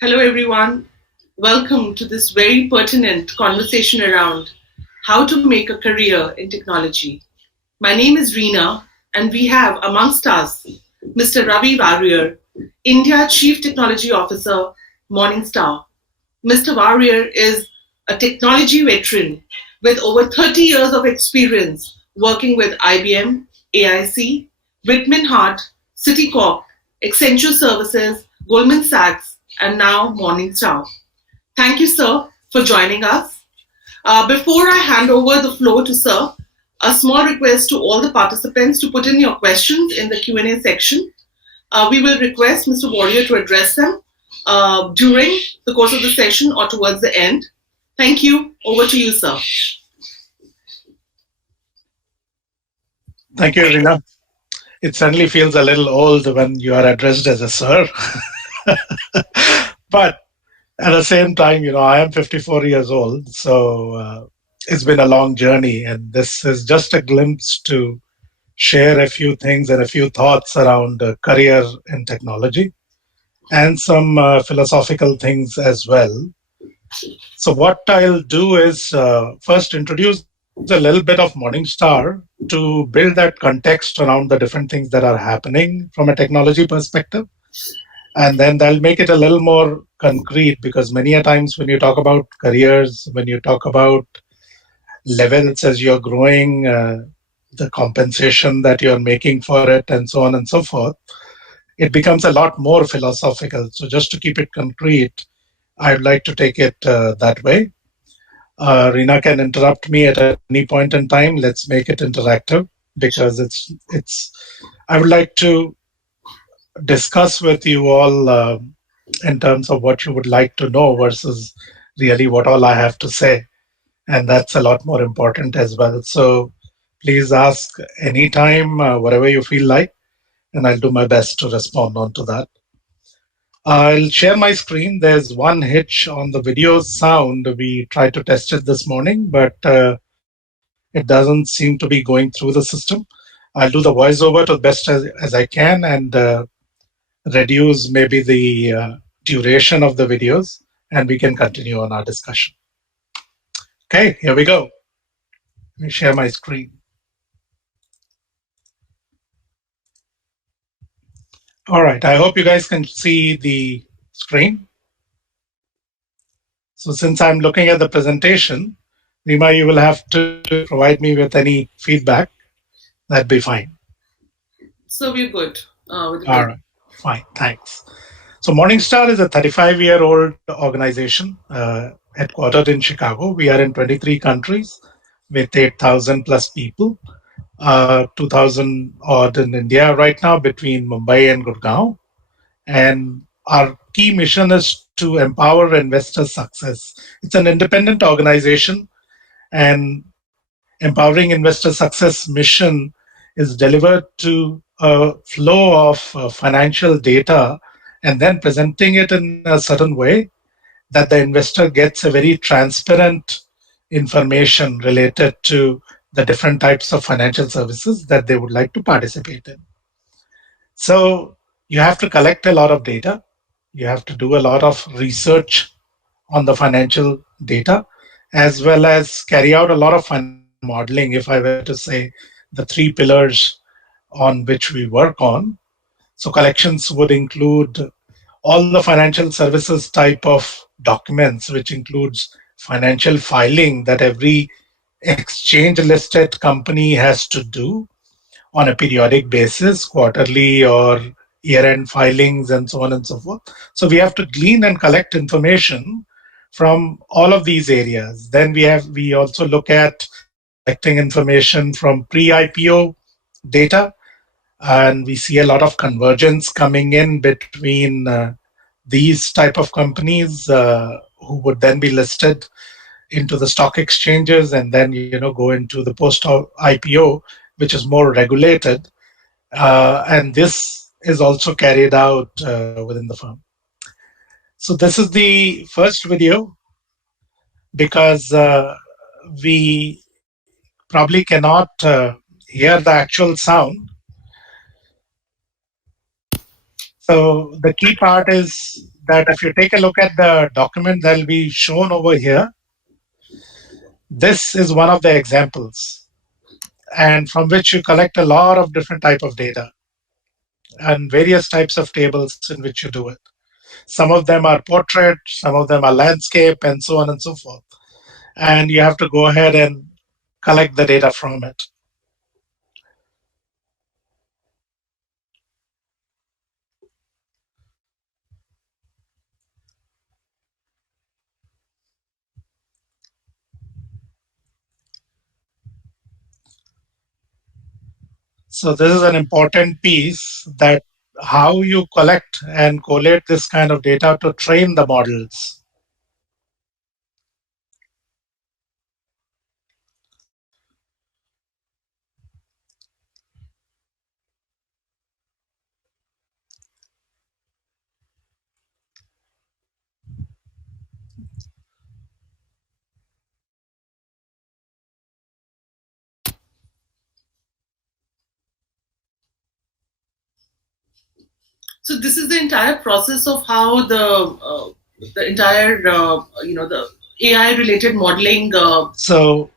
Hello, everyone. Welcome to this very pertinent conversation around how to make a career in technology. My name is Reena, and we have amongst us Mr. Ravi Variar, India Chief Technology Officer, Morningstar. Mr. Variar is a technology veteran with over 30 years of experience working with IBM, AIC, Whitman Hart, Citicorp, Accenture Services, Goldman Sachs, and now Morningstar. Thank you, sir, for joining us. Before I hand over the floor to sir, a small request to all the participants to put in your questions in the Q&A section. We will request Mr. Warrior to address them during the course of the session or towards the end. Thank you. Over to you, sir. Thank you, Rina. It certainly feels a little old when you are addressed as a sir. But at the same time, I am 54 years old, so it's been a long journey. And this is just a glimpse to share a few things and a few thoughts around career in technology and some philosophical things as well. So, what I'll do is first introduce a little bit of Morningstar to build that context around the different things that are happening from a technology perspective. And then that'll make it a little more concrete because many a times when you talk about careers, when you talk about levels as you're growing, the compensation that you're making for it, and so on and so forth, it becomes a lot more philosophical. So, just to keep it concrete, I'd like to take it that way. Rina can interrupt me at any point in time. Let's make it interactive because it's. I would like to discuss with you all in terms of what you would like to know versus really what all I have to say, and that's a lot more important as well. So please ask anytime, whatever you feel like, and I'll do my best to respond on to that. I'll share my screen. There's one hitch on the video sound. We tried to test it this morning, but it doesn't seem to be going through the system. I'll do the voiceover to the best as I can and reduce maybe the duration of the videos, and we can continue on our discussion. Okay, here we go. Let me share my screen. All right, I hope you guys can see the screen. So since I'm looking at the presentation, Rima, you will have to provide me with any feedback. That'd be fine. So we're good. With the All right, fine, thanks. So Morningstar is a 35-year-old organization headquartered in Chicago. We are in 23 countries with 8,000 plus people, 2,000 odd in India right now between Mumbai and Gurgaon. And our key mission is to empower investor success. It's an independent organization, and empowering investor success mission is delivered to a flow of financial data and then presenting it in a certain way that the investor gets a very transparent information related to the different types of financial services that they would like to participate in. So you have to collect a lot of data. You have to do a lot of research on the financial data, as well as carry out a lot of financial modeling, if I were to say the three pillars on which we work on. So collections would include all the financial services type of documents, which includes financial filing that every exchange listed company has to do on a periodic basis, quarterly or year-end filings, and so on and so forth. So we have to glean and collect information from all of these areas. Then we also look at collecting information from pre-IPO data, and we see a lot of convergence coming in between these type of companies who would then be listed into the stock exchanges and then go into the post IPO, which is more regulated, and this is also carried out within the firm. So this is the first video because we probably cannot hear the actual sound. So the key part is that if you take a look at the document that will be shown over here, this is one of the examples, and from which you collect a lot of different type of data and various types of tables in which you do it. Some of them are portrait, some of them are landscape, and so on and so forth. And you have to go ahead and collect the data from it. So this is an important piece, that how you collect and collate this kind of data to train the models. So this is the entire process of how the entire the AI related modeling. So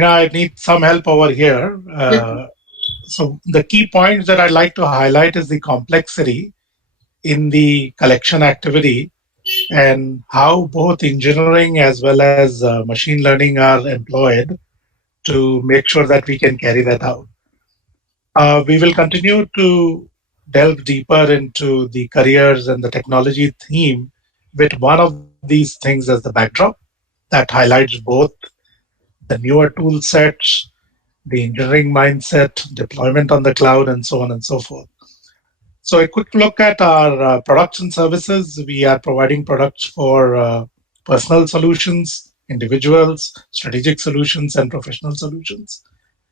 I need some help over here. So the key points that I'd like to highlight is the complexity in the collection activity, and how both engineering as well as machine learning are employed to make sure that we can carry that out. We will continue to delve deeper into the careers and the technology theme with one of these things as the backdrop that highlights both the newer tool sets, the engineering mindset, deployment on the cloud, and so on and so forth. So, a quick look at our products and services. We are providing products for personal solutions, individuals, strategic solutions, and professional solutions.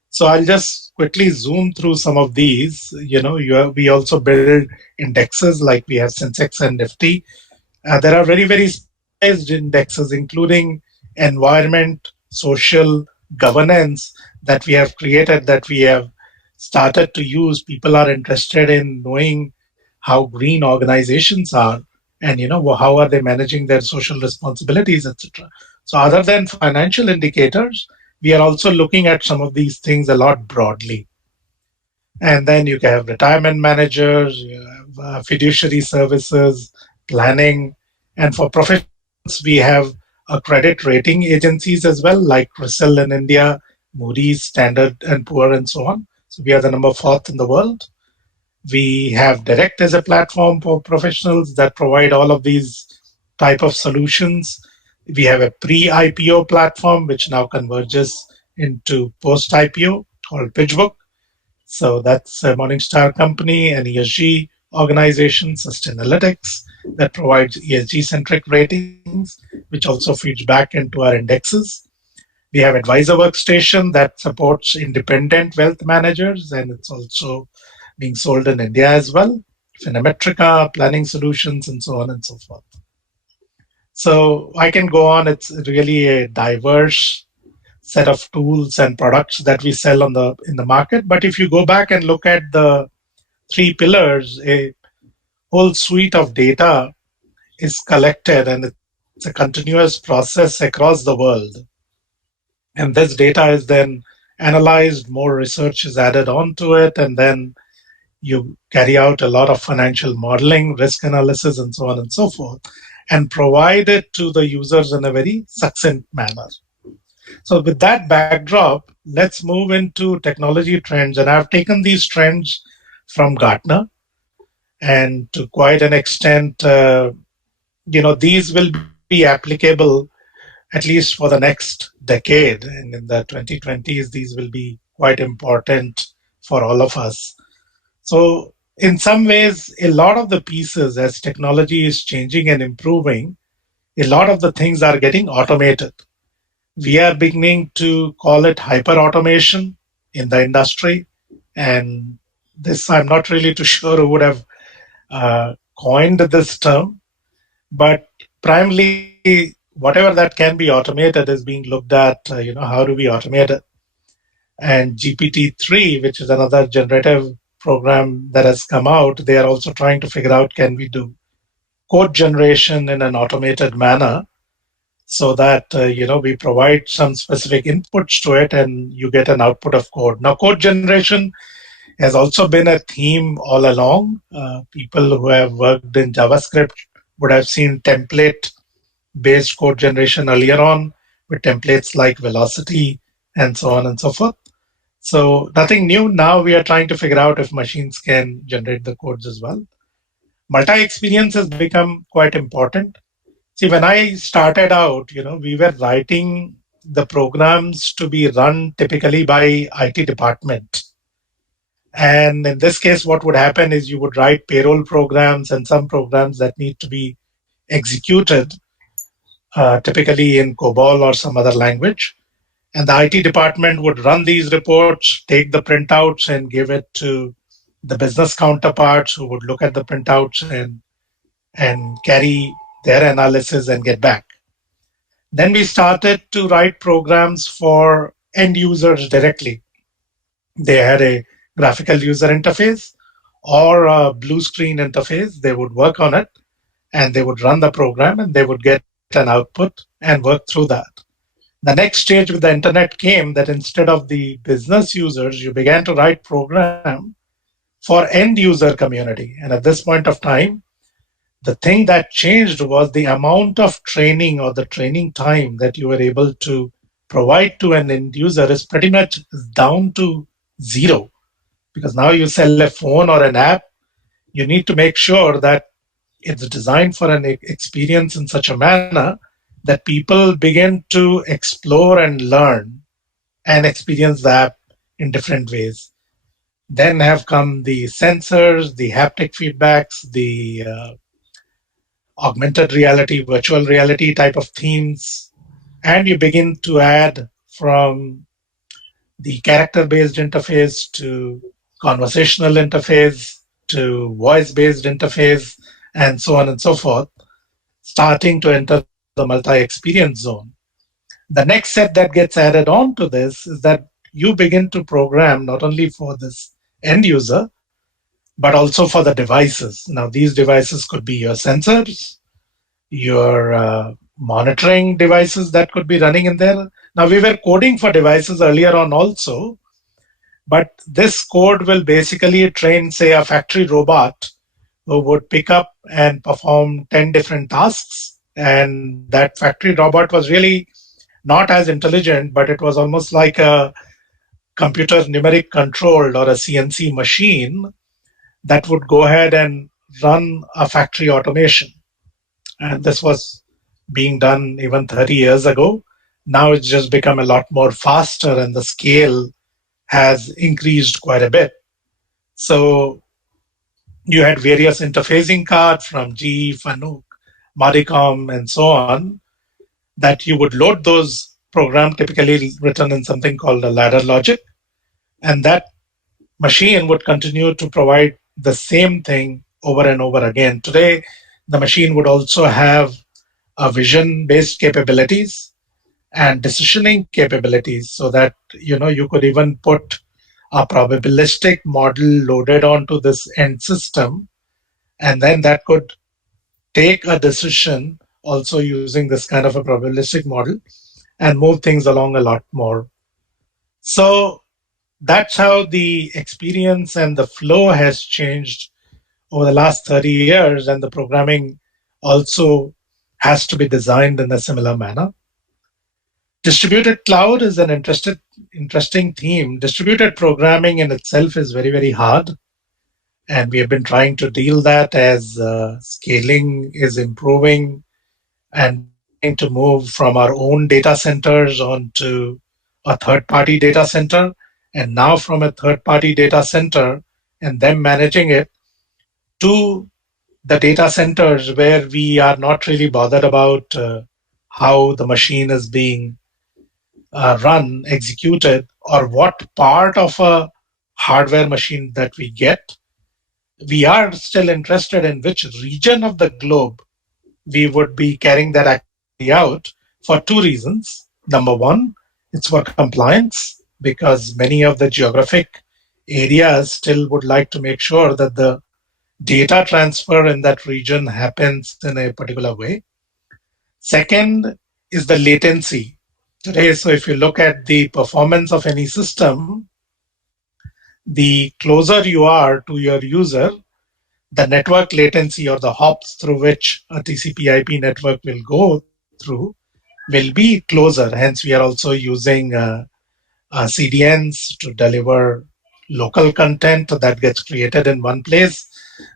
So I'll just quickly zoom through some of these. We also build indexes like we have Sensex and Nifty. There are very, very specialized indexes, including environment, social, governance, that we have created, that we have started to use. People are interested in knowing how green organizations are, and how are they managing their social responsibilities, etc. So other than financial indicators, we are also looking at some of these things a lot broadly. And then you can have retirement managers, you have fiduciary services, planning. And for professionals, we have credit rating agencies as well, like CRISIL in India, Moody's, Standard and Poor, and so on. So we are the number fourth in the world. We have Direct as a platform for professionals that provide all of these type of solutions. We have a pre-IPO platform, which now converges into post-IPO, called PitchBook. So that's a Morningstar company, an ESG organization, Sustainalytics, that provides ESG centric ratings, which also feeds back into our indexes. We have Advisor Workstation that supports independent wealth managers, and it's also being sold in India as well. Finametrica, planning solutions, and so on and so forth. So I can go on. It's really a diverse set of tools and products that we sell in the market. But if you go back and look at the three pillars, a whole suite of data is collected, and it's a continuous process across the world. And this data is then analyzed, more research is added onto it, and then you carry out a lot of financial modeling, risk analysis, and so on and so forth, and provide it to the users in a very succinct manner. So, with that backdrop, let's move into technology trends. And I've taken these trends from Gartner, and to quite an extent, these will be applicable at least for the next decade. And in the 2020s, these will be quite important for all of us. So, In some ways, a lot of the pieces, as technology is changing and improving, a lot of the things are getting automated. We are beginning to call it hyper automation in the industry. And this, I'm not really too sure who would have coined this term, but primarily, whatever that can be automated is being looked at, how do we automate it? And GPT-3, which is another generative program that has come out, they are also trying to figure out, can we do code generation in an automated manner so that we provide some specific inputs to it and you get an output of code. Now, code generation has also been a theme all along. People who have worked in JavaScript would have seen template based code generation earlier on with templates like velocity and so on and so forth. So nothing new. Now we are trying to figure out if machines can generate the codes as well. Multi experience has become quite important. See, when I started out, we were writing the programs to be run typically by IT department. And in this case, what would happen is you would write payroll programs and some programs that need to be executed, typically in COBOL or some other language. And the IT department would run these reports, take the printouts, and give it to the business counterparts who would look at the printouts and carry their analysis and get back. Then we started to write programs for end users directly. They had a graphical user interface or a blue screen interface. They would work on it and they would run the program and they would get an output and work through that. The next stage with the internet came that instead of the business users, you began to write program for end user community. And at this point of time, the thing that changed was the amount of training or the training time that you were able to provide to an end user is pretty much down to zero. Because now you sell a phone or an app, you need to make sure that it's designed for an experience in such a manner that people begin to explore and learn and experience the app in different ways. Then have come the sensors, the haptic feedbacks, the augmented reality, virtual reality type of themes, and you begin to add from the character based interface to conversational interface to voice based interface and so on and so forth, starting to enter the multi experience zone. The next set that gets added on to this is that you begin to program not only for this end user, but also for the devices. Now, these devices could be your sensors, your monitoring devices that could be running in there. Now, we were coding for devices earlier on also, but this code will basically train, say, a factory robot who would pick up and perform 10 different tasks. And that factory robot was really not as intelligent, but it was almost like a computer numeric controlled or a CNC machine that would go ahead and run a factory automation. And this was being done even 30 years ago. Now it's just become a lot more faster and the scale has increased quite a bit. So you had various interfacing cards from GE, Fanuc, Maricom, and so on, that you would load those programs typically written in something called a ladder logic. And that machine would continue to provide the same thing over and over again. Today, the machine would also have a vision-based capabilities and decisioning capabilities so that you could even put a probabilistic model loaded onto this end system, and then that could take a decision also using this kind of a probabilistic model and move things along a lot more. So that's how the experience and the flow has changed over the last 30 years, and the programming also has to be designed in a similar manner. Distributed cloud is an interesting theme. Distributed programming in itself is very, very hard. And we have been trying to deal that as scaling is improving and beginning to move from our own data centers onto a third-party data center, and now from a third-party data center and them managing it to the data centers where we are not really bothered about how the machine is being run, executed, or what part of a hardware machine that we get. We are still interested in which region of the globe we would be carrying that activity out for two reasons. Number one, it's for compliance, because many of the geographic areas still would like to make sure that the data transfer in that region happens in a particular way. Second is the latency. Today, so if you look at the performance of any system, the closer you are to your user, the network latency or the hops through which a TCP/IP network will go through will be closer. Hence, we are also using CDNs to deliver local content that gets created in one place,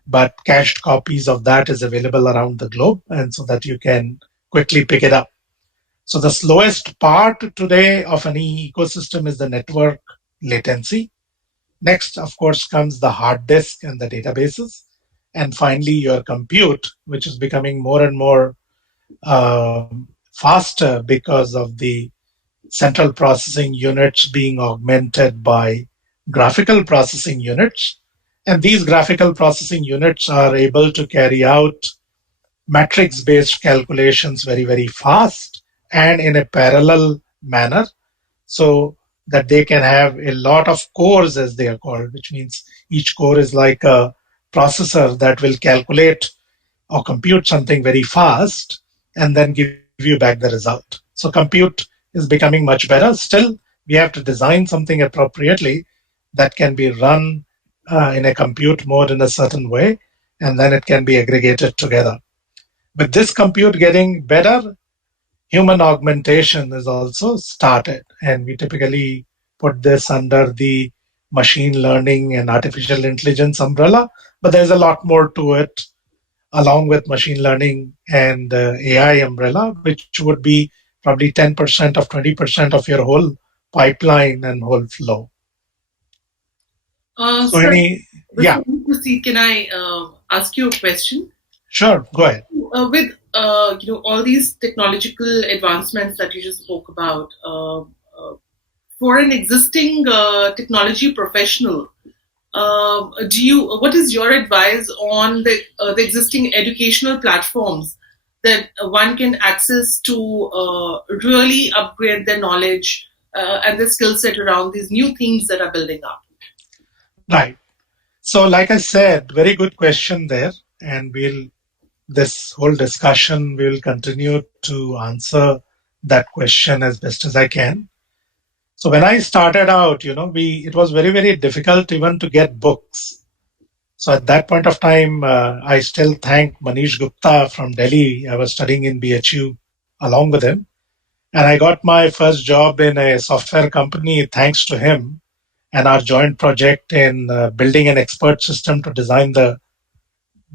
but cached copies of that is available around the globe, and so that you can quickly pick it up. So the slowest part today of any ecosystem is the network latency. Next, of course, comes the hard disk and the databases. And finally, your compute, which is becoming more and more faster because of the central processing units being augmented by graphical processing units. And these graphical processing units are able to carry out matrix based calculations very, very fast and in a parallel manner, so that they can have a lot of cores, as they are called, which means each core is like a processor that will calculate or compute something very fast and then give you back the result. So compute is becoming much better. Still, we have to design something appropriately that can be run in a compute mode in a certain way, and then it can be aggregated together. With this compute getting better, human augmentation is also started, and we typically put this under the machine learning and artificial intelligence umbrella, but there's a lot more to it along with machine learning and AI umbrella, which would be probably 10% of 20% of your whole pipeline and whole flow. So Sir, any, yeah, before we proceed, can I ask you a question? sure, go ahead. With all these technological advancements that you just spoke about, for an existing technology professional, what is your advice on the existing educational platforms that one can access to really upgrade their knowledge and their skill set around these new things that are building up? Right. So, like I said, very good question there, and this whole discussion will continue to answer that question as best as I can. So when I started out, it was very, very difficult even to get books. So at that point of time, I still thank Manish Gupta from Delhi. I was studying in BHU along with him. And I got my first job in a software company thanks to him and our joint project in building an expert system to design the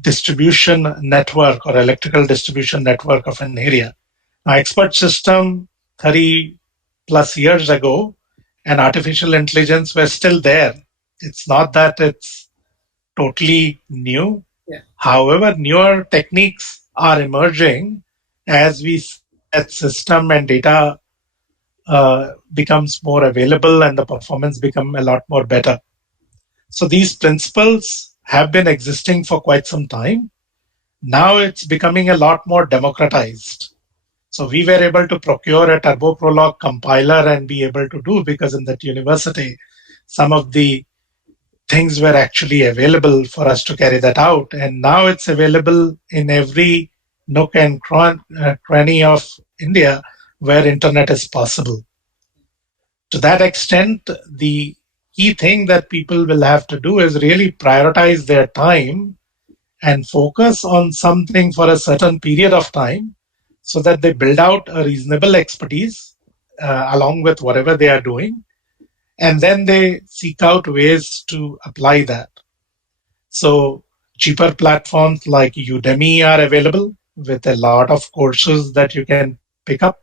distribution network or electrical distribution network of an area. Now, expert system 30 plus years ago and artificial intelligence were still there. It's not that it's totally new. Yeah. However, newer techniques are emerging as we see that system and data becomes more available and the performance become a lot more better. So these principles have been existing for quite some time. Now it's becoming a lot more democratized. So we were able to procure a Turbo Prolog compiler and be able to do, because in that university, some of the things were actually available for us to carry that out. And now it's available in every nook and cranny of India where internet is possible. To that extent, the key thing that people will have to do is really prioritize their time and focus on something for a certain period of time so that they build out a reasonable expertise along with whatever they are doing. And then they seek out ways to apply that. So cheaper platforms like Udemy are available with a lot of courses that you can pick up.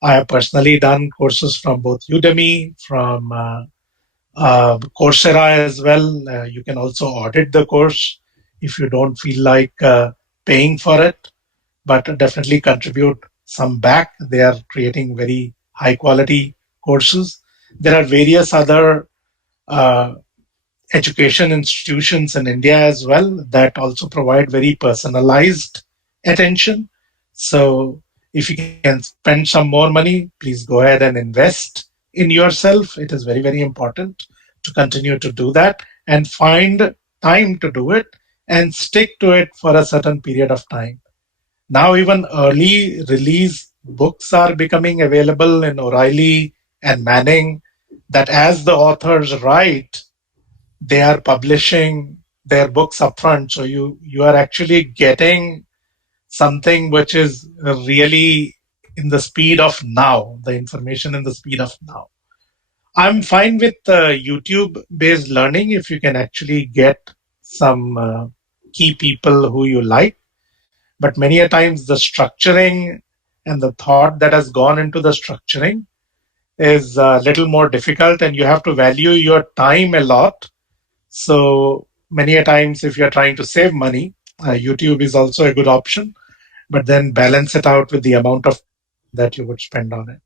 I have personally done courses from both Udemy, from Coursera as well. You can also audit the course if you don't feel like paying for it, but definitely contribute some back. They are creating very high quality courses. There are various other uh, education institutions in India as well that also provide very personalized attention. So if you can spend some more money, please go ahead and invest in yourself. It is very, very important to continue to do that and find time to do it and stick to it for a certain period of time. Now, even early release books are becoming available in O'Reilly and Manning, that as the authors write, they are publishing their books upfront. So you are actually getting something which is really in the speed of now, the information in the speed of now. I'm fine with YouTube based learning if you can actually get some key people who you like. But many a times the structuring and the thought that has gone into the structuring is a little more difficult, and you have to value your time a lot. So many a times, if you're trying to save money, YouTube is also a good option, but then balance it out with the amount of time that you would spend on it.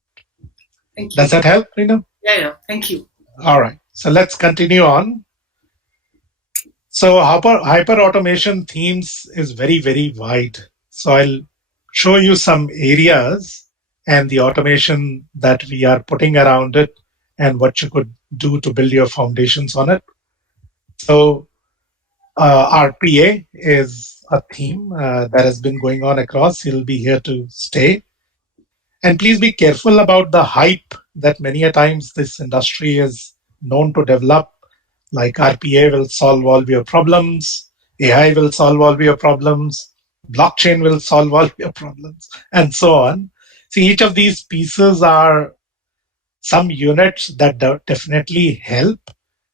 Thank Does you. that help, Rina? Yeah, yeah. Thank you. All right. So let's continue on. So hyper automation themes is very, very wide. So I'll show you some areas and the automation that we are putting around it and what you could do to build your foundations on it. So RPA is a theme that has been going on across. It'll be here to stay. And please be careful about the hype that many a times this industry is known to develop. Like RPA will solve all your problems, AI will solve all your problems, blockchain will solve all your problems, and so on. See, each of these pieces are some units that definitely help,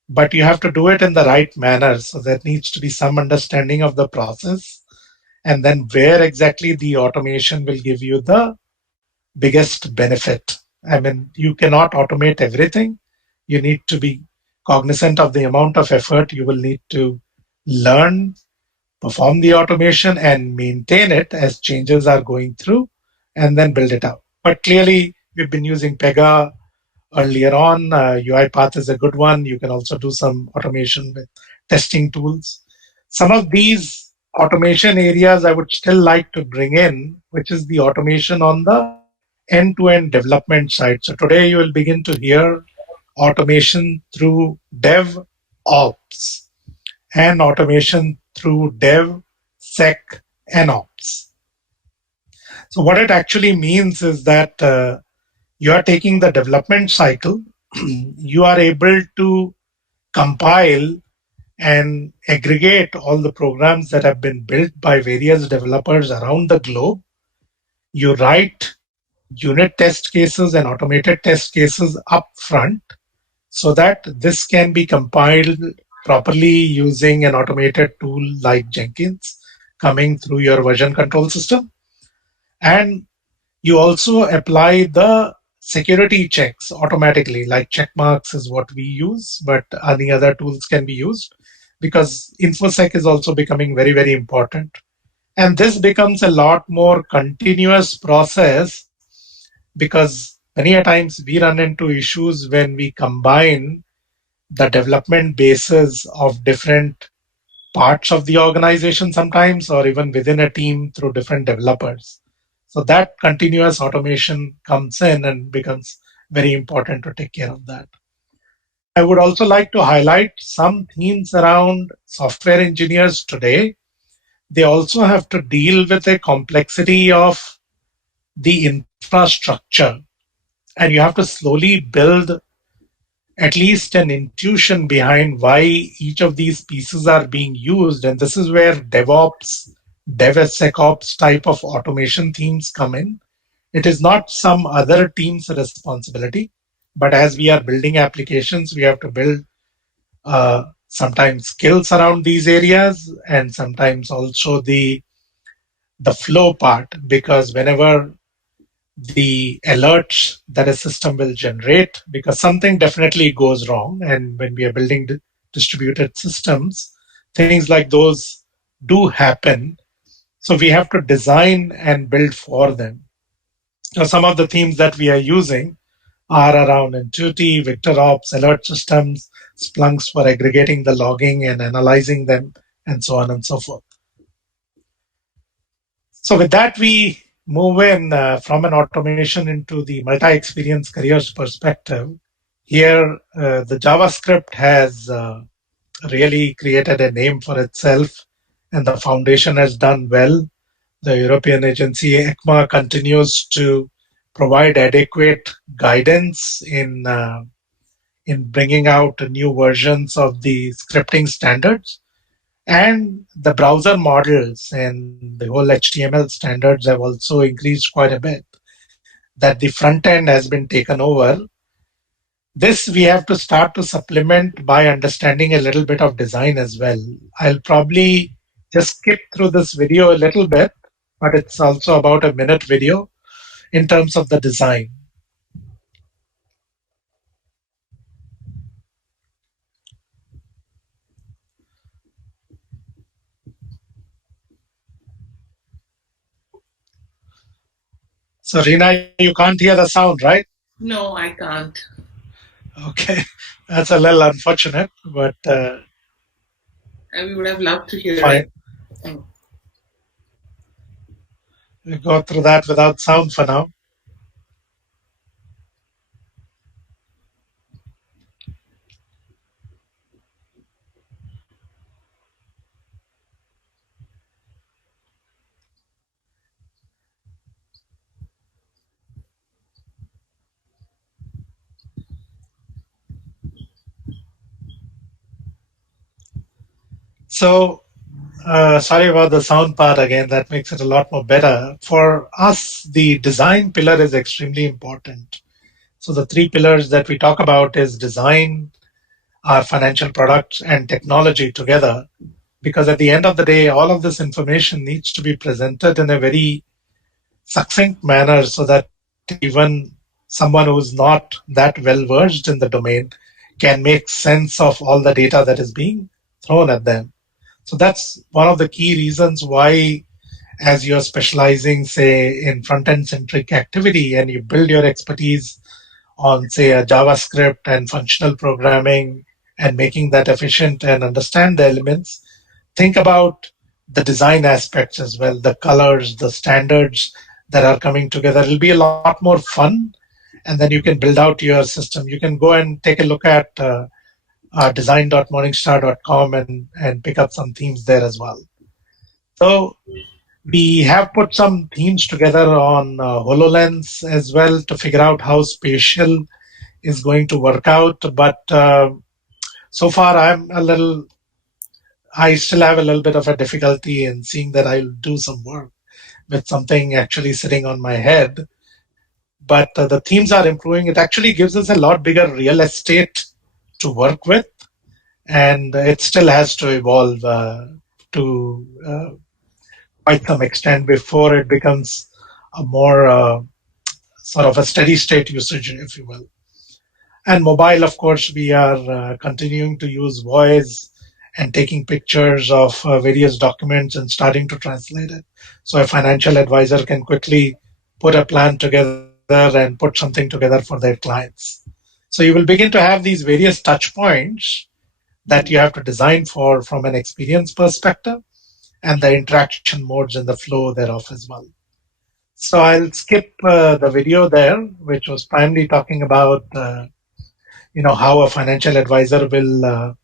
but you have to do it in the right manner. So there needs to be some understanding of the process, and then where exactly the automation will give you the biggest benefit. I mean, you cannot automate everything. You need to be cognizant of the amount of effort you will need to learn, perform the automation, and maintain it as changes are going through, and then build it out. But clearly, we've been using Pega earlier on. UiPath is a good one. You can also do some automation with testing tools. Some of these automation areas I would still like to bring in, which is the automation on the end-to-end development side. So today you will begin to hear automation through DevOps and automation through DevSec and Ops. So what it actually means is that you are taking the development cycle, you are able to compile and aggregate all the programs that have been built by various developers around the globe. You write unit test cases and automated test cases up front so that this can be compiled properly using an automated tool like Jenkins coming through your version control system. And you also apply the security checks automatically, like checkmarks is what we use, but any other tools can be used because InfoSec is also becoming very, very important. And this becomes a lot more continuous process because many a times we run into issues when we combine the development bases of different parts of the organization sometimes, or even within a team through different developers. So that continuous automation comes in and becomes very important to take care of that. I would also like to highlight some themes around software engineers today. They also have to deal with the complexity of the infrastructure, and you have to slowly build at least an intuition behind why each of these pieces are being used. And this is where DevOps, DevSecOps type of automation themes come in. It is not some other team's responsibility, but as we are building applications, we have to build sometimes skills around these areas and sometimes also the flow part, because whenever the alerts that a system will generate, because something definitely goes wrong, and when we are building distributed systems, things like those do happen. So we have to design and build for them. Now, some of the themes that we are using are around Intuitive, VictorOps, alert systems, Splunks for aggregating the logging and analyzing them, and so on and so forth. So with that, we move in from an automation into the multi-experience careers perspective. Here, the JavaScript has really created a name for itself, and the foundation has done well. The European agency ECMA continues to provide adequate guidance in bringing out new versions of the scripting standards. And the browser models and the whole HTML standards have also increased quite a bit, that the front end has been taken over. This we have to start to supplement by understanding a little bit of design as well. I'll probably just skip through this video a little bit, but it's also about a minute video in terms of the design. So Rina, you can't hear the sound, right? No, I can't. Okay, that's a little unfortunate, but And we would have loved to hear fine. it. Oh. We go through that without sound for now. So sorry about the sound part again. That makes it a lot more better. For us, the design pillar is extremely important. So the three pillars that we talk about is design, our financial products, and technology together. Because at the end of the day, all of this information needs to be presented in a very succinct manner so that even someone who's not that well versed in the domain can make sense of all the data that is being thrown at them. So that's one of the key reasons why, as you're specializing, say, in front end centric activity and you build your expertise on, say, a JavaScript and functional programming and making that efficient and understand the elements, think about the design aspects as well, the colors, the standards that are coming together. It'll be a lot more fun. And then you can build out your system. You can go and take a look at design.morningstar.com and pick up some themes there as well. So we have put some themes together on HoloLens as well to figure out how spatial is going to work out. But so far, I still have a little bit of a difficulty in seeing that I'll do some work with something actually sitting on my head. But the themes are improving. It actually gives us a lot bigger real estate to work with, and it still has to evolve to quite some extent before it becomes a more sort of a steady state usage, if you will. And mobile, of course, we are continuing to use voice and taking pictures of various documents and starting to translate it. So a financial advisor can quickly put a plan together and put something together for their clients. So you will begin to have these various touch points that you have to design for from an experience perspective and the interaction modes and the flow thereof as well. So I'll skip the video there, which was primarily talking about how a financial advisor will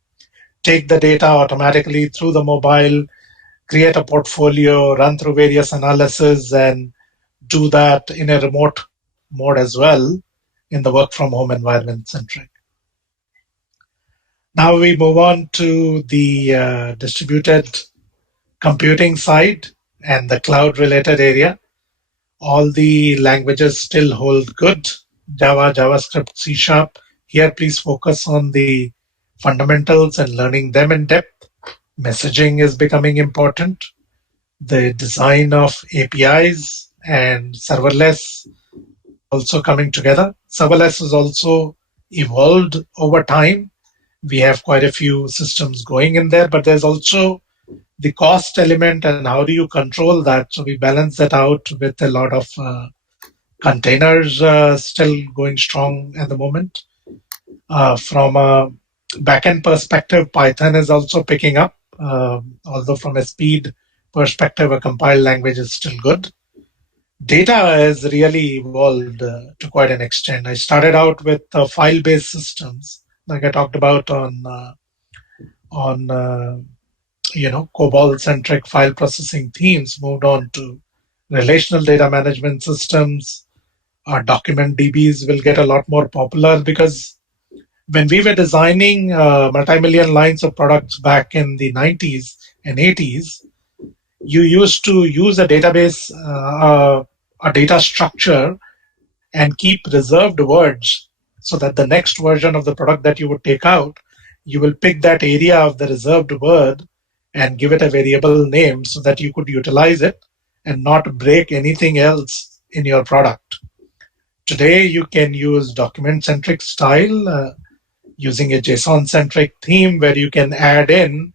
take the data automatically through the mobile, create a portfolio, run through various analysis, and do that in a remote mode as well in the work from home environment centric. Now we move on to the distributed computing side and the cloud related area. All the languages still hold good. Java, JavaScript, C Sharp. Here, please focus on the fundamentals and learning them in depth. Messaging is becoming important. The design of APIs and serverless also coming together. Serverless has also evolved over time. We have quite a few systems going in there, but there's also the cost element and how do you control that. So we balance that out with a lot of containers still going strong at the moment. From a backend perspective, Python is also picking up, although from a speed perspective, a compiled language is still good. Data has really evolved to quite an extent. I started out with file-based systems, like I talked about on COBOL-centric file processing themes. Moved on to relational data management systems. Our document DBs will get a lot more popular because when we were designing multi-million lines of products back in the 90s and 80s, you used to use a database, a data structure, and keep reserved words so that the next version of the product that you would take out, you will pick that area of the reserved word and give it a variable name so that you could utilize it and not break anything else in your product. Today, you can use document centric style using a JSON centric theme where you can add in.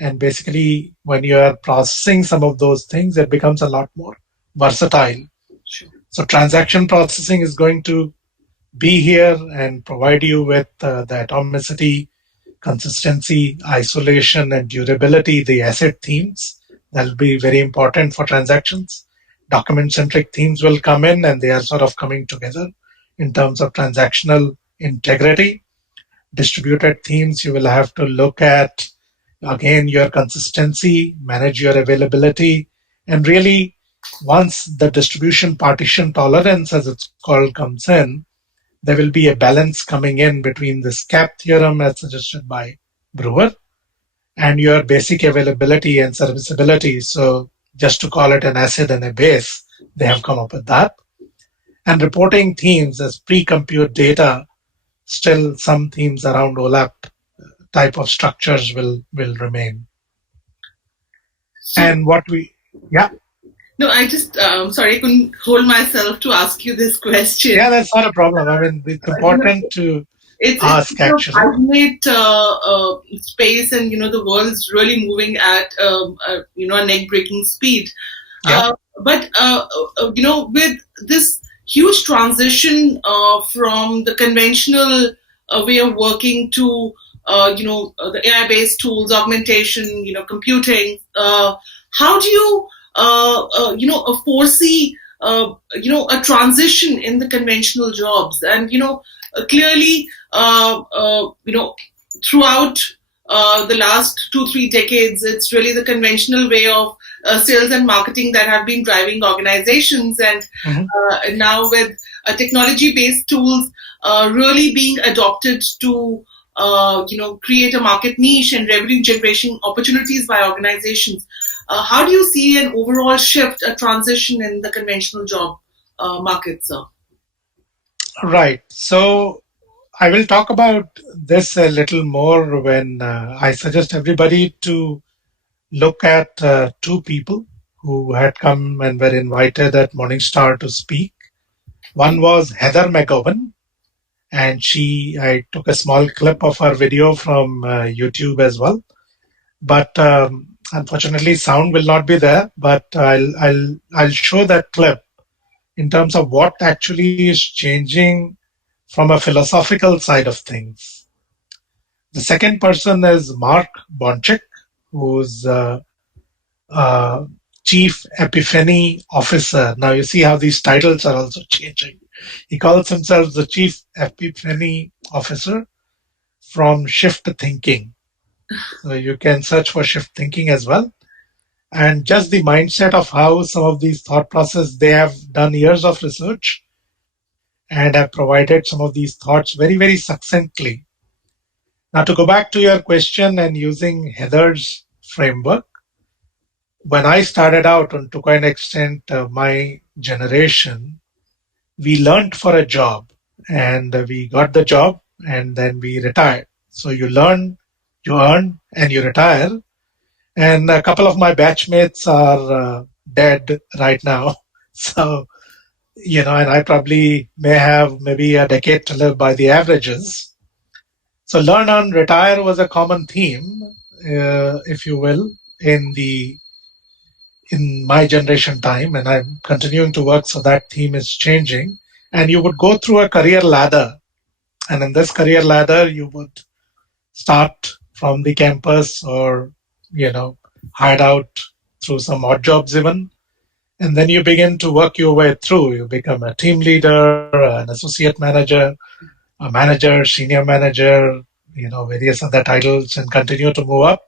And basically, when you are processing some of those things, it becomes a lot more versatile. Sure. So, transaction processing is going to be here and provide you with the atomicity, consistency, isolation, and durability, the asset themes. That'll be very important for transactions. Document centric themes will come in and they are sort of coming together in terms of transactional integrity. Distributed themes, you will have to look at again your consistency, manage your availability, and really once the distribution partition tolerance, as it's called, comes in, there will be a balance coming in between this CAP theorem as suggested by Brewer and your basic availability and serviceability. So just to call it an acid and a base, they have come up with that. And reporting themes as pre-compute data, still some themes around OLAP type of structures will remain. So, And what we, yeah. no, I just, sorry, I couldn't hold myself to ask you this question. Yeah, that's not a problem. I mean, it's important to ask a actually. passionate space, and the world's really moving at a neck-breaking speed. Yeah. With this huge transition from the conventional way of working to the AI-based tools, augmentation, computing. How do you foresee a transition in the conventional jobs? And clearly, throughout the last 2-3 decades, it's really the conventional way of sales and marketing that have been driving organizations, and now with technology-based tools really being adopted to create a market niche and revenue generation opportunities by organizations. How do you see an overall shift, a transition in the conventional job market, sir? Right. So I will talk about this a little more when I suggest everybody to look at two people who had come and were invited at Morningstar to speak. One was Heather McGowan, and I took a small clip of her video from YouTube as well. But unfortunately, sound will not be there. But I'll show that clip in terms of what actually is changing from a philosophical side of things. The second person is Mark Bonchik, who's Chief Epiphany Officer. Now you see how these titles are also changing. He calls himself the Chief Epiphany Officer from Shift Thinking. So you can search for Shift Thinking as well. And just the mindset of how some of these thought process, they have done years of research and have provided some of these thoughts very, very succinctly. Now to go back to your question and using Heather's framework, when I started out, and to quite an extent, my generation, we learned for a job and we got the job and then we retired. So you learn, you earn, and you retire. And a couple of my batchmates are dead right now. So, and I probably may have maybe a decade to live by the averages. So learn, earn, retire was a common theme, if you will, in my generation time, and I'm continuing to work, so that theme is changing. And you would go through a career ladder, and in this career ladder, you would start from the campus or hired out through some odd jobs even, and then you begin to work your way through. You become a team leader, an associate manager, a manager, senior manager, various other titles, and continue to move up,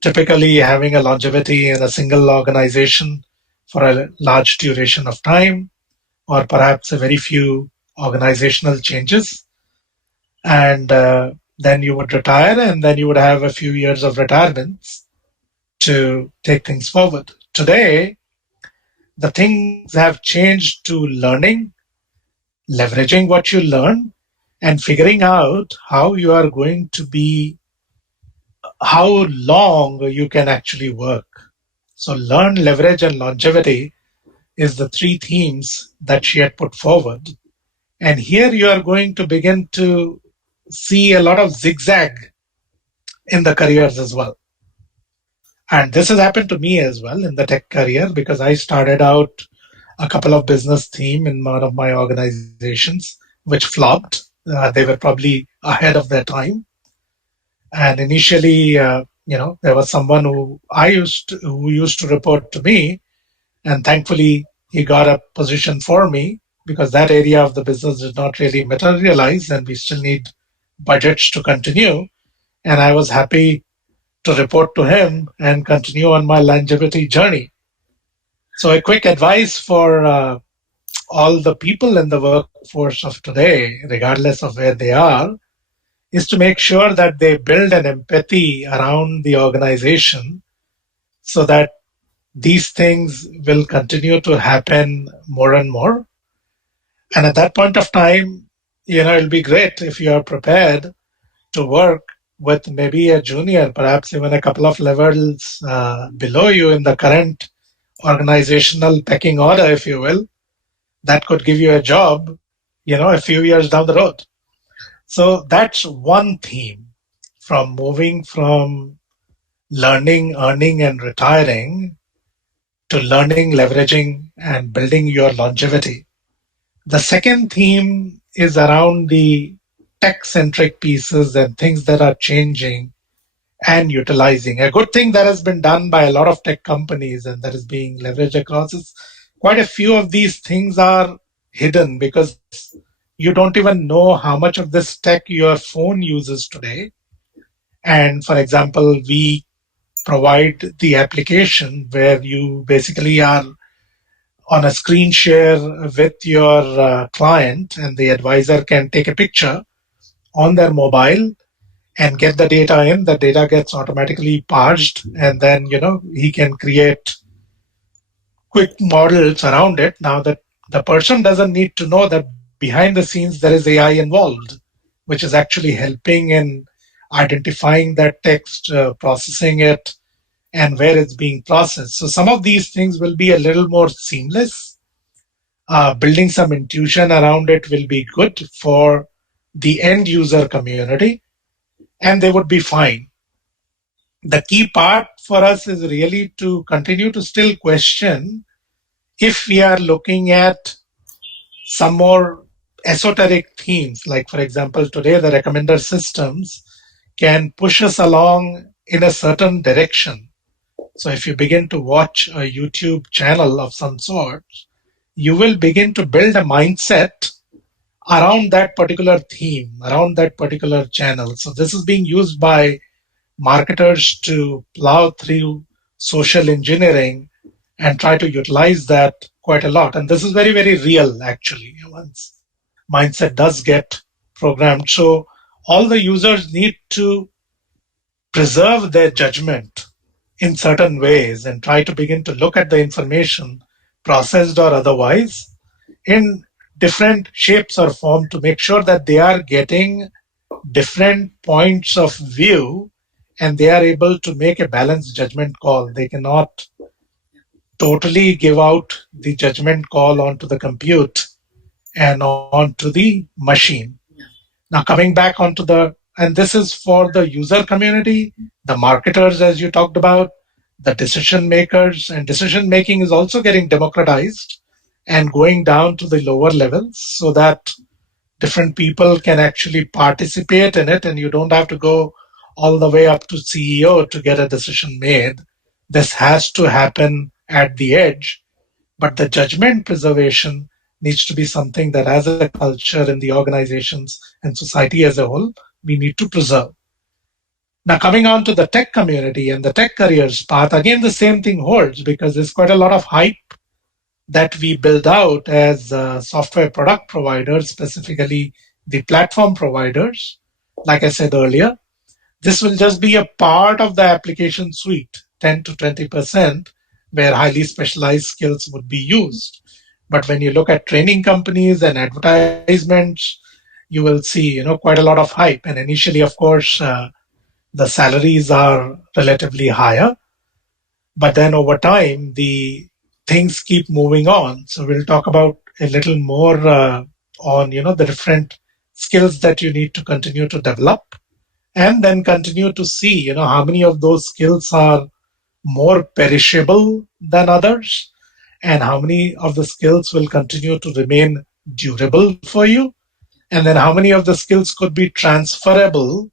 typically having a longevity in a single organization for a large duration of time, or perhaps a very few organizational changes. And then you would retire, and then you would have a few years of retirements to take things forward. Today, the things have changed to learning, leveraging what you learn, and figuring out how you are going to be, how long you can actually work. So, learn, leverage, and longevity is the three themes that she had put forward. And here you are going to begin to see a lot of zigzag in the careers as well. And this has happened to me as well in the tech career, because I started out a couple of business theme in one of my organizations, which flopped. They were probably ahead of their time. And initially, there was someone who used to report to me, and thankfully he got a position for me because that area of the business did not really materialize, and we still need budgets to continue. And I was happy to report to him and continue on my longevity journey. So, a quick advice for all the people in the workforce of today, regardless of where they are, is to make sure that they build an empathy around the organization so that these things will continue to happen more and more. And at that point of time, it'll be great if you are prepared to work with maybe a junior, perhaps even a couple of levels below you in the current organizational pecking order, if you will, that could give you a job, a few years down the road. So that's one theme, from moving from learning, earning, and retiring to learning, leveraging, and building your longevity. The second theme is around the tech-centric pieces and things that are changing and utilizing. A good thing that has been done by a lot of tech companies and that is being leveraged across is quite a few of these things are hidden because you don't even know how much of this tech your phone uses today. And for example, we provide the application where you basically are on a screen share with your client, and the advisor can take a picture on their mobile and get the data in. The data gets automatically parsed, and then he can create quick models around it. Now that the person doesn't need to know that behind the scenes there is AI involved, which is actually helping in identifying that text, processing it, and where it's being processed. So some of these things will be a little more seamless. Building some intuition around it will be good for the end user community, and they would be fine. The key part for us is really to continue to still question if we are looking at some more esoteric themes, like, for example, today the recommender systems can push us along in a certain direction. So if you begin to watch a YouTube channel of some sort, you will begin to build a mindset around that particular theme, around that particular channel. So this is being used by marketers to plow through social engineering and try to utilize that quite a lot. And this is very, very real, actually, once mindset does get programmed. So all the users need to preserve their judgment in certain ways and try to begin to look at the information, processed or otherwise, in different shapes or form to make sure that they are getting different points of view and they are able to make a balanced judgment call. They cannot totally give out the judgment call onto the compute and onto the machine. Now, coming back and this is for the user community, the marketers, as you talked about, the decision makers, and decision making is also getting democratized and going down to the lower levels so that different people can actually participate in it, and you don't have to go all the way up to CEO to get a decision made. This has to happen at the edge, but the judgment preservation needs to be something that as a culture in the organizations and society as a whole, we need to preserve. Now, coming on to the tech community and the tech careers path, again, the same thing holds because there's quite a lot of hype that we build out as software product providers, specifically the platform providers. Like I said earlier, this will just be a part of the application suite, 10 to 20%, where highly specialized skills would be used. But when you look at training companies and advertisements, you will see, quite a lot of hype. And initially, of course, the salaries are relatively higher, but then over time, the things keep moving on. So we'll talk about a little more on, the different skills that you need to continue to develop, and then continue to see, how many of those skills are more perishable than others, and how many of the skills will continue to remain durable for you, and then how many of the skills could be transferable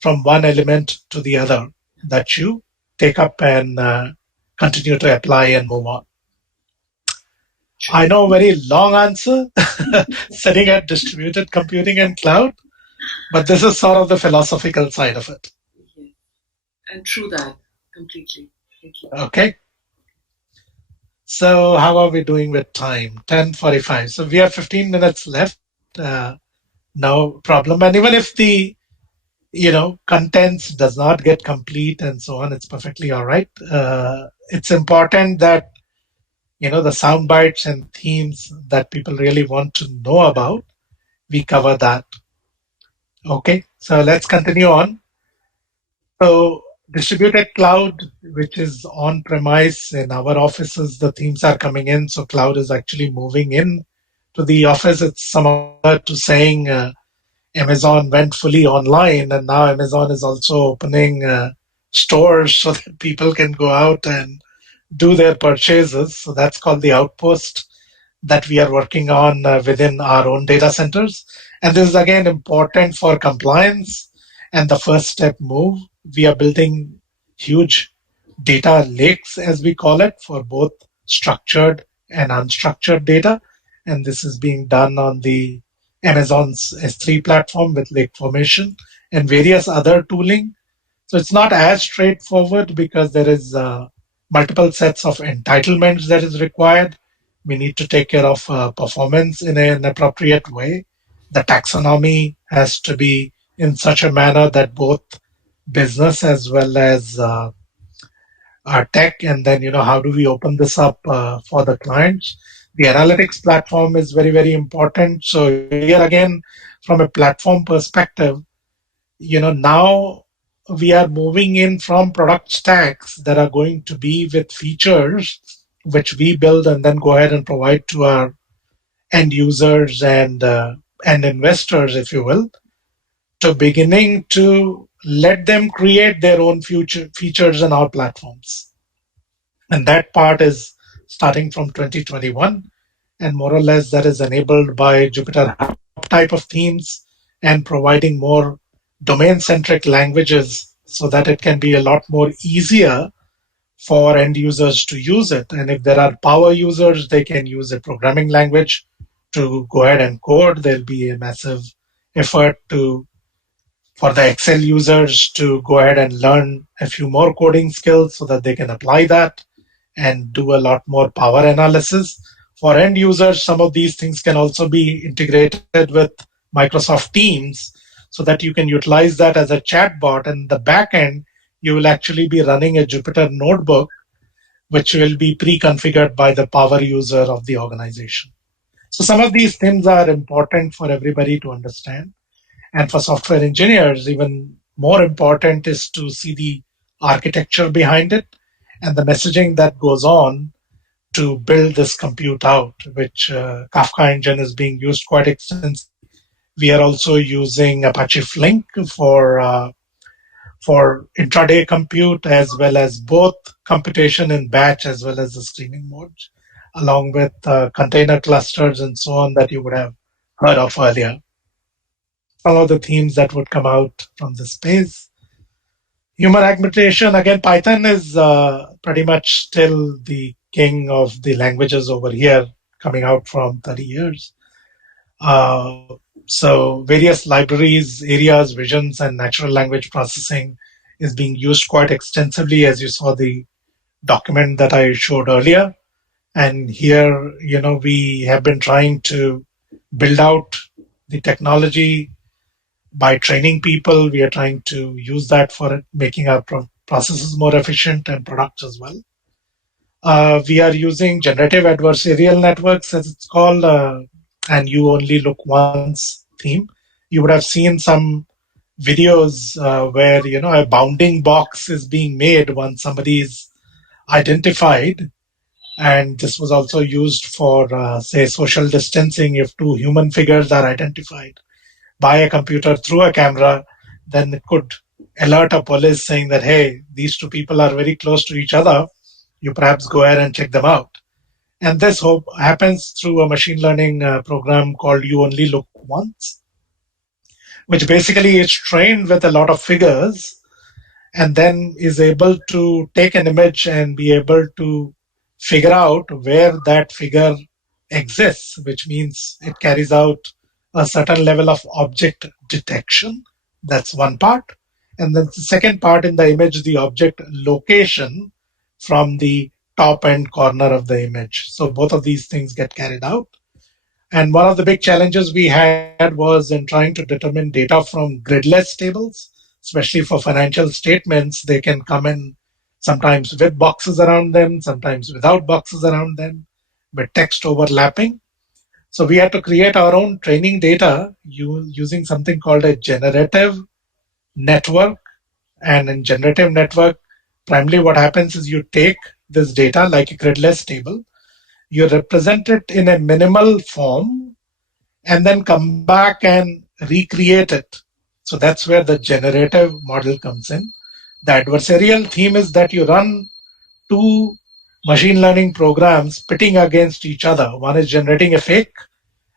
from one element to the other that you take up and continue to apply and move on. I know a very long answer sitting at distributed computing and cloud, but this is sort of the philosophical side of it. Yes. And true that completely. Thank you. Okay. So how are we doing with time? 10:45. So we have 15 minutes left. No problem. And even if the contents does not get complete and so on, it's perfectly all right. It's important that the sound bites and themes that people really want to know about, we cover that. Okay, so let's continue on. So distributed cloud, which is on premise in our offices, the themes are coming in. So cloud is actually moving in to the office. It's similar to saying Amazon went fully online, and now Amazon is also opening stores so that people can go out and do their purchases. So that's called the outpost that we are working on within our own data centers. And this is again important for compliance and the first step move. We are building huge data lakes, as we call it, for both structured and unstructured data. And this is being done on the Amazon's S3 platform with lake formation and various other tooling. So it's not as straightforward because there is multiple sets of entitlements that is required. We need to take care of performance in an appropriate way. The taxonomy has to be in such a manner that both business as well as our tech, and then how do we open this up for the clients. The analytics platform is very, very important. So here again, from a platform perspective, now we are moving in from product stacks that are going to be with features which we build and then go ahead and provide to our end users and investors, if you will, to beginning to let them create their own future features in our platforms. And that part is starting from 2021. And more or less that is enabled by Jupyter Hub type of themes and providing more domain-centric languages so that it can be a lot more easier for end users to use it. And if there are power users, they can use a programming language to go ahead and code. There'll be a massive effort for the Excel users to go ahead and learn a few more coding skills so that they can apply that and do a lot more power analysis. For end users, some of these things can also be integrated with Microsoft Teams so that you can utilize that as a chatbot. And the back end, you will actually be running a Jupyter notebook, which will be pre-configured by the power user of the organization. So some of these things are important for everybody to understand. And for software engineers, even more important is to see the architecture behind it and the messaging that goes on to build this compute out, which Kafka engine is being used quite extensively. We are also using Apache Flink for intraday compute as well as both computation in batch as well as the streaming mode, along with container clusters and so on that you would have heard of earlier. Some of the themes that would come out from this space. Human augmentation, again, Python is pretty much still the king of the languages over here, coming out from 30 years. So various libraries, areas, visions, and natural language processing is being used quite extensively, as you saw the document that I showed earlier. And here, we have been trying to build out the technology by training people. We are trying to use that for making our processes more efficient and products as well. We are using generative adversarial networks, as it's called, and you only look once theme. You would have seen some videos where a bounding box is being made once somebody is identified, and this was also used for, say, social distancing. If two human figures are identified by a computer through a camera, then it could alert a police saying that, hey, these two people are very close to each other. You perhaps go ahead and check them out. And this happens through a machine learning program called You Only Look Once, which basically is trained with a lot of figures and then is able to take an image and be able to figure out where that figure exists, which means it carries out a certain level of object detection. That's one part. And then the second part in the image, the object location from the top end corner of the image. So both of these things get carried out. And one of the big challenges we had was in trying to determine data from gridless tables, especially for financial statements. They can come in sometimes with boxes around them, sometimes without boxes around them, with text overlapping. So we had to create our own training data using something called a generative network. And in generative network, primarily what happens is you take this data like a gridless table, you represent it in a minimal form, and then come back and recreate it. So that's where the generative model comes in. The adversarial theme is that you run two machine learning programs pitting against each other. One is generating a fake,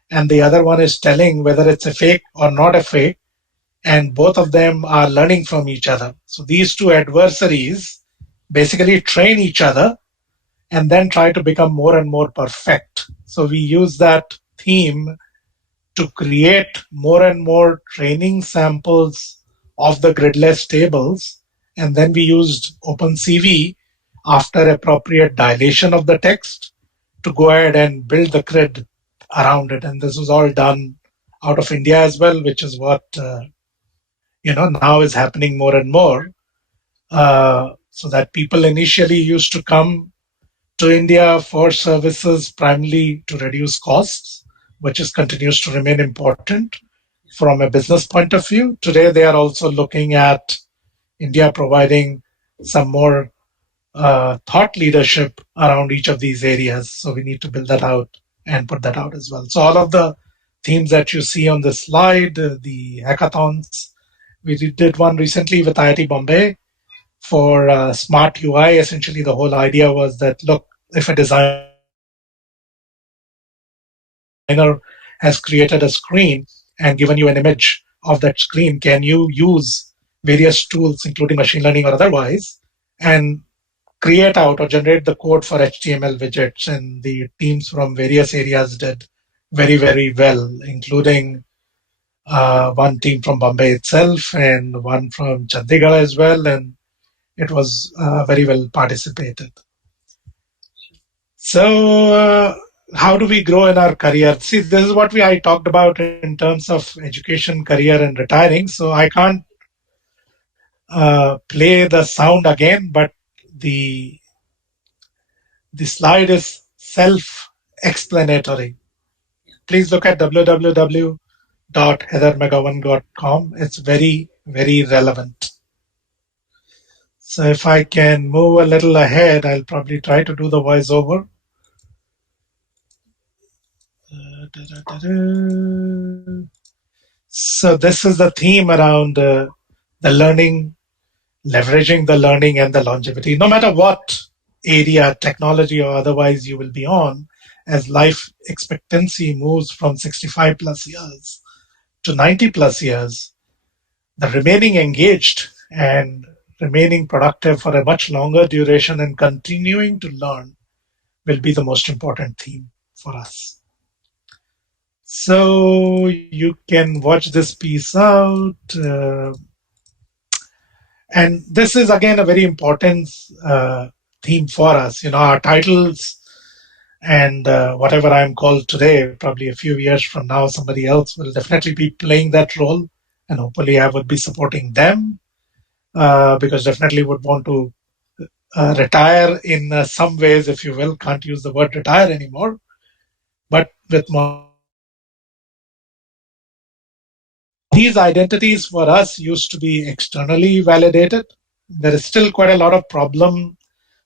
and the other one is telling whether it's a fake or not a fake. And both of them are learning from each other. So these two adversaries basically train each other and then try to become more and more perfect. So we use that theme to create more and more training samples of the gridless tables. And then we used OpenCV after appropriate dilation of the text to go ahead and build the grid around it. And this was all done out of India as well, which is what now is happening more and more. So that people initially used to come to India for services primarily to reduce costs, which continues to remain important from a business point of view. Today, they are also looking at India providing some more thought leadership around each of these areas. So we need to build that out and put that out as well. So all of the themes that you see on this slide, the hackathons, we did one recently with IIT Bombay for smart UI. Essentially, the whole idea was that, look, if a designer has created a screen and given you an image of that screen, can you use various tools, including machine learning or otherwise, and create out or generate the code for HTML widgets? And the teams from various areas did very, very well, including one team from Bombay itself and one from Chandigarh as well. And it was very well participated. So, how do we grow in our career? See, this is what I talked about in terms of education, career, and retiring. So I can't play the sound again, but the the slide is self-explanatory. Please look at www.heathermcgowan.com. It's very, very relevant. So if I can move a little ahead, I'll probably try to do the voiceover. So this is the theme around the learning leveraging the learning and the longevity, no matter what area, technology or otherwise, you will be on, as life expectancy moves from 65 plus years to 90 plus years, the remaining engaged and remaining productive for a much longer duration and continuing to learn will be the most important theme for us. So you can watch this piece out. And this is again a very important theme for us. Our titles and whatever I'm called today, probably a few years from now, somebody else will definitely be playing that role. And hopefully I would be supporting them because definitely would want to retire in some ways, if you will. Can't use the word retire anymore. But with Morningstar Identities, these identities for us used to be externally validated. There is still quite a lot of problem,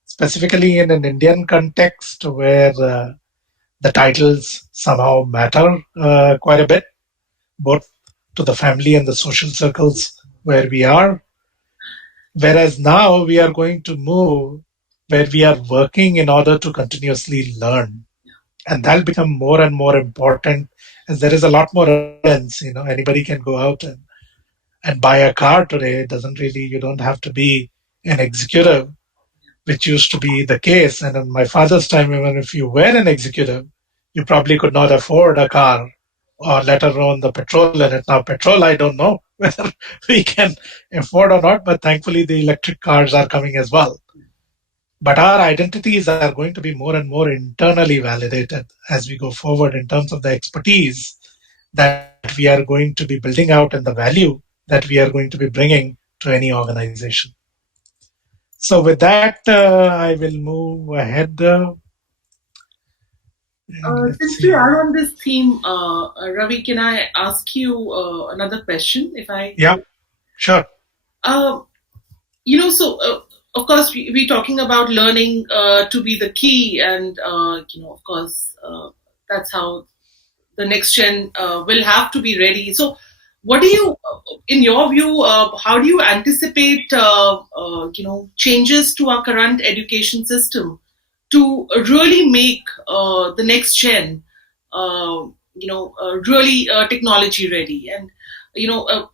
specifically in an Indian context, where the titles somehow matter quite a bit, both to the family and the social circles where we are. Whereas now we are going to move where we are working in order to continuously learn. And that'll become more and more important as there is a lot more abundance. Anybody can go out and buy a car today. It doesn't really, you don't have to be an executive, which used to be the case. And in my father's time, even if you were an executive, you probably could not afford a car or let alone the petrol in it. Now, petrol, I don't know whether we can afford or not, but thankfully the electric cars are coming as well. But our identities are going to be more and more internally validated as we go forward in terms of the expertise that we are going to be building out and the value that we are going to be bringing to any organization. So with that, I will move ahead. And let's Since we see. are on this theme, Ravi, can I ask you another question? If I Yeah, sure. uh, so of course we're talking about learning to be the key, and of course that's how the next gen will have to be ready. So what do you in your view how do you anticipate changes to our current education system to really make the next gen really technology ready, and you know uh,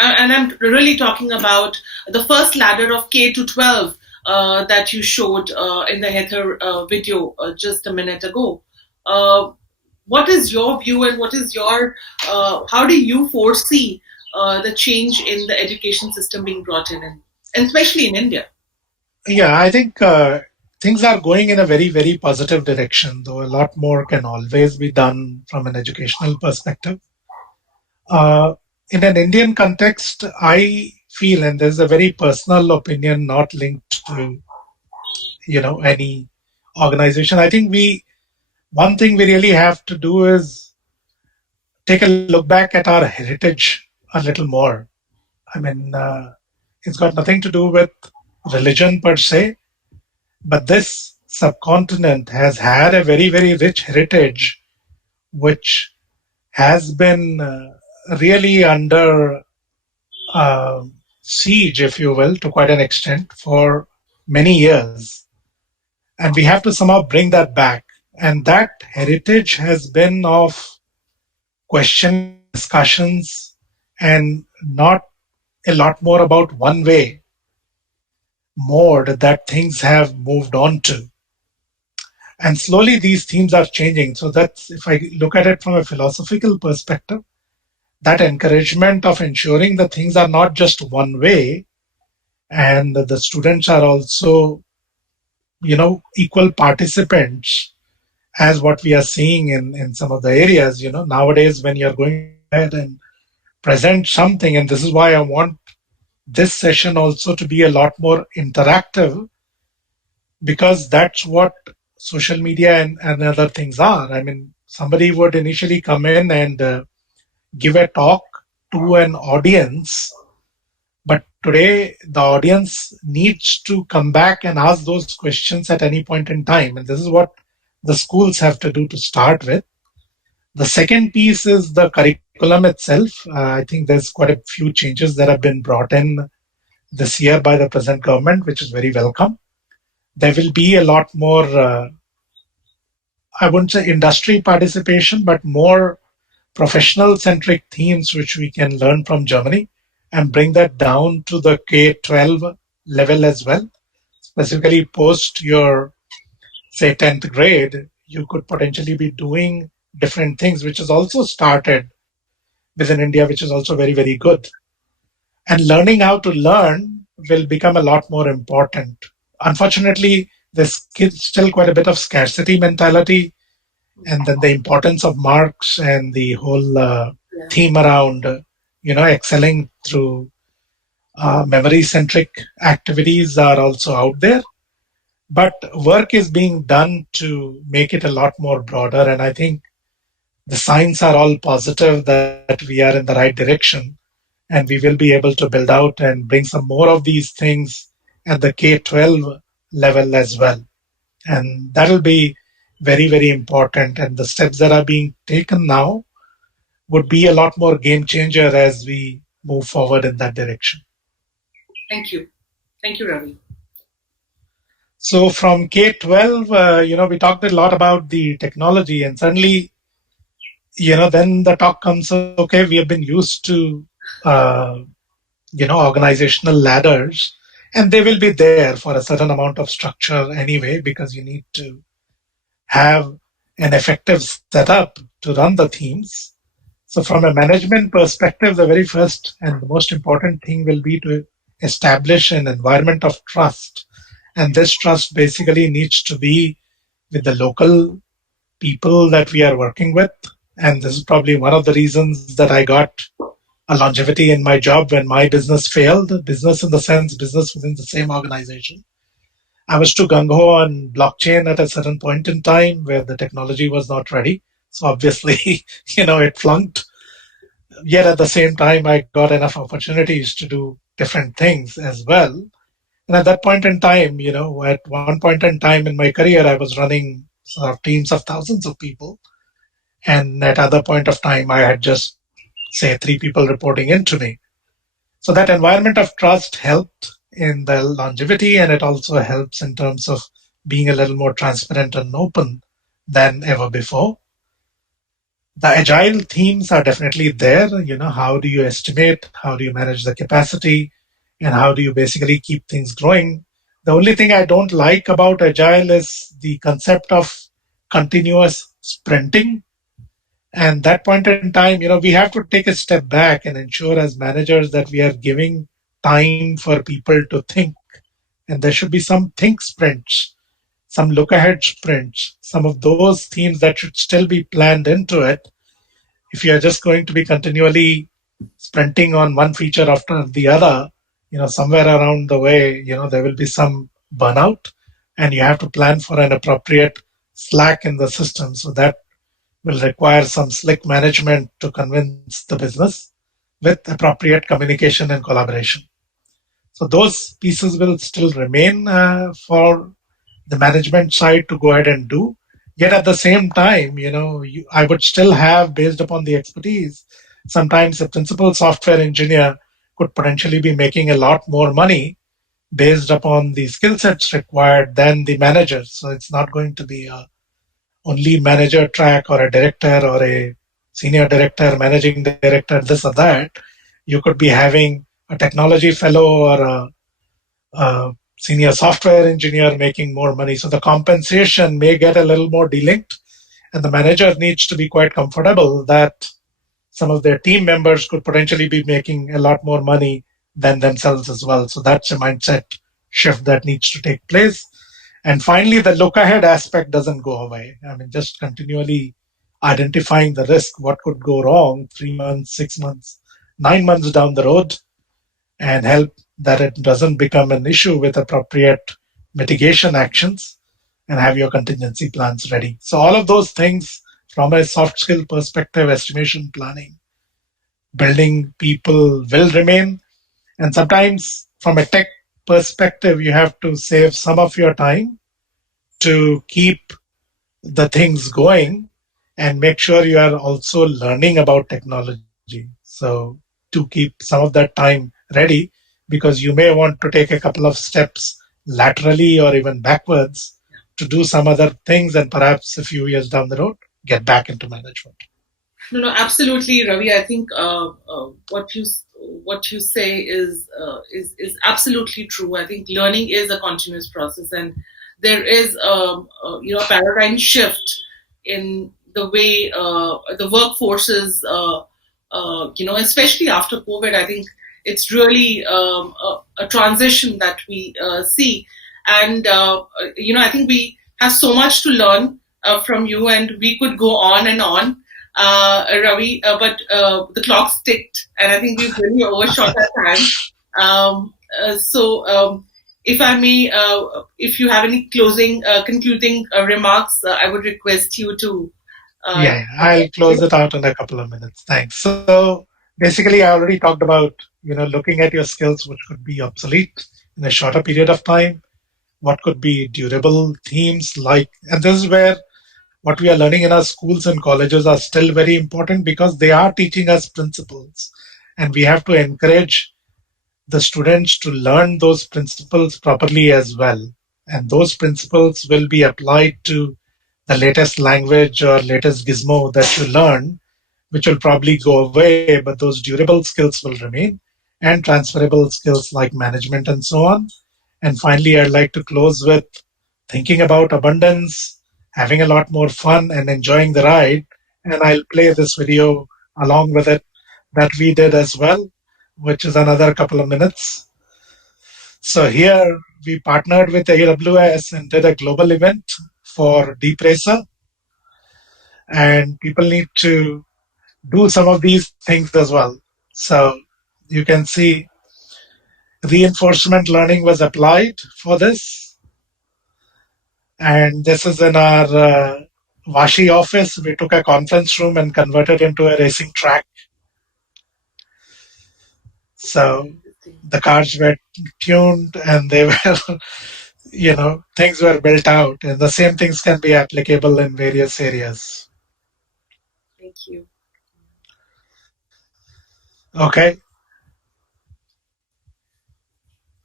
and I'm really talking about the first ladder of K to 12 that you showed in the Heather video just a minute ago. Uh, what is your view, and what is your how do you foresee the change in the education system being brought in, and especially in India? Yeah, I think things are going in a very, very positive direction, though a lot more can always be done from an educational perspective. Uh, in an Indian context, I feel, and there's a very personal opinion not linked to, any organization. I think one thing we really have to do is take a look back at our heritage a little more. I mean, it's got nothing to do with religion per se, but this subcontinent has had a very, very rich heritage, which has been really under uh, siege, if you will, to quite an extent for many years. And we have to somehow bring that back. And that heritage has been of questioning, discussions, and not a lot more about one way mode that things have moved on to. And slowly these themes are changing. So that's, if I look at it from a philosophical perspective, that encouragement of ensuring that things are not just one way, and the students are also, equal participants as what we are seeing in some of the areas. Nowadays, when you're going to go ahead and present something, and this is why I want this session also to be a lot more interactive, because that's what social media and other things are. I mean, somebody would initially come in and give a talk to an audience, but today the audience needs to come back and ask those questions at any point in time. And this is what the schools have to do to start with. The second piece is the curriculum itself. I think there's quite a few changes that have been brought in this year by the present government, which is very welcome. There will be a lot more, I wouldn't say industry participation, but more professional centric themes which we can learn from Germany and bring that down to the K 12 level as well. Specifically, post your, say, 10th grade, you could potentially be doing different things, which is also started within India, which is also very, very good. And learning how to learn will become a lot more important. Unfortunately, there's still quite a bit of scarcity mentality, and then the importance of marks and the whole Yeah. theme around excelling through memory centric activities are also out there, but work is being done to make it a lot more broader, and I think the signs are all positive that we are in the right direction, and we will be able to build out and bring some more of these things at the K-12 level as well. And that'll be very, very important. And the steps that are being taken now would be a lot more game changer as we move forward in that direction. Thank you. Thank you, Ravi. So from K-12, we talked a lot about the technology, and suddenly, then the talk comes, okay, we have been used to, uh, organizational ladders, and they will be there for a certain amount of structure anyway, because you need to have an effective setup to run the teams. So, from a management perspective, the very first and the most important thing will be to establish an environment of trust. And this trust basically needs to be with the local people that we are working with. And this is probably one of the reasons that I got a longevity in my job when my business failed. Business in the sense, business within the same organization. I was too gung ho on blockchain at a certain point in time where the technology was not ready. So obviously, it flunked. Yet at the same time, I got enough opportunities to do different things as well. And at that point in time, at one point in time in my career, I was running sort of teams of thousands of people. And at other point of time, I had just, say, three people reporting into me. So that environment of trust helped in the longevity, and it also helps in terms of being a little more transparent and open than ever before. The agile themes are definitely there. How do you estimate? How do you manage the capacity? And how do you basically keep things growing? The only thing I don't like about agile is the concept of continuous sprinting. And that point in time, we have to take a step back and ensure as managers that we are giving time for people to think. And there should be some think sprints, some look ahead sprints, some of those themes that should still be planned into it. If you are just going to be continually sprinting on one feature after the other, somewhere around the way, there will be some burnout, and you have to plan for an appropriate slack in the system. So that will require some slick management to convince the business with appropriate communication and collaboration. So those pieces will still remain for the management side to go ahead and do. Yet at the same time, I would still have, based upon the expertise, sometimes a principal software engineer could potentially be making a lot more money based upon the skill sets required than the manager. So it's not going to be a only manager track or a director or a senior director, managing director, this or that. You could be having a technology fellow or a senior software engineer making more money. So the compensation may get a little more delinked, and the manager needs to be quite comfortable that some of their team members could potentially be making a lot more money than themselves as well. So that's a mindset shift that needs to take place. And finally, the look ahead aspect doesn't go away. I mean, just continually identifying the risk, what could go wrong 3 months, 6 months, 9 months down the road, and help that it doesn't become an issue with appropriate mitigation actions and have your contingency plans ready. So, all of those things from a soft skill perspective, estimation planning, building people will remain. And sometimes, from a tech perspective, you have to save some of your time to keep the things going and make sure you are also learning about technology. So to keep some of that time ready, because you may want to take a couple of steps laterally or even backwards to do some other things, and perhaps a few years down the road, get back into management. No, no, absolutely, Ravi. I think what you say is absolutely true. I think learning is a continuous process, and there is a paradigm shift in the way the workforce is. Especially after COVID, I think it's really a transition that we see, and I think we have so much to learn from you, and we could go on and on, Ravi, but the clock's ticked, and I think we've really overshot our time. If I may, if you have any concluding remarks, I would request you to. Yeah, I'll close it out in a couple of minutes. Thanks. So basically, I already talked about looking at your skills which could be obsolete in a shorter period of time. What could be durable themes like, and this is where what we are learning in our schools and colleges are still very important because they are teaching us principles, and we have to encourage the students to learn those principles properly as well. And those principles will be applied to the latest language or latest gizmo that you learn, which will probably go away, but those durable skills will remain, and transferable skills like management and so on. And finally, I'd like to close with thinking about abundance, having a lot more fun, and enjoying the ride. And I'll play this video along with it that we did as well, which is another couple of minutes. So here we partnered with AWS and did a global event for Deep Racer, and people need to do some of these things as well. So you can see reinforcement learning was applied for this, and this is in our Vashi office. We took a conference room and converted into a racing track. So the cars were tuned and they were, things were built out, and the same things can be applicable in various areas. Thank you. Okay.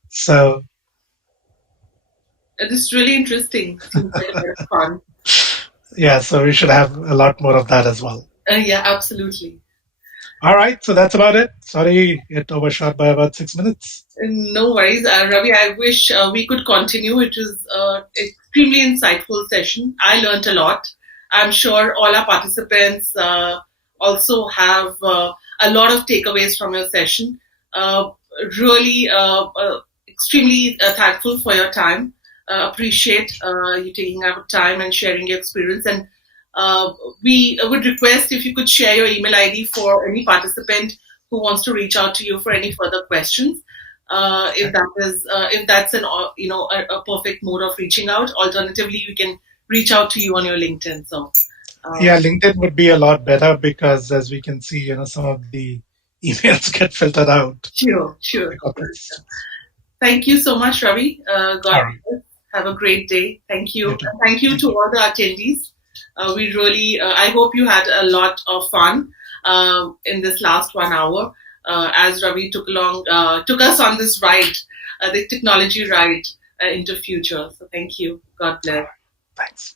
So it is really interesting. Seems like a lot of fun. Yeah, so we should have a lot more of that as well. Yeah, absolutely. All right, so that's about it. Sorry, it overshot by about 6 minutes. No worries, Ravi. I wish we could continue. It was extremely insightful session. I learned a lot. I'm sure all our participants also have a lot of takeaways from your session. Really, extremely thankful for your time. Appreciate you taking out time and sharing your experience. And we would request if you could share your email ID for any participant who wants to reach out to you for any further questions. If that's a perfect mode of reaching out. Alternatively, we can reach out to you on your LinkedIn. So yeah, LinkedIn would be a lot better because, as we can see, some of the emails get filtered out. Sure. Thank you so much, Ravi. God bless. Have a great day. Thank you. Thank you to all the attendees. We really, I hope you had a lot of fun in this last 1 hour as Ravi took us on this ride, the technology ride into future. So thank you. God bless. Thanks.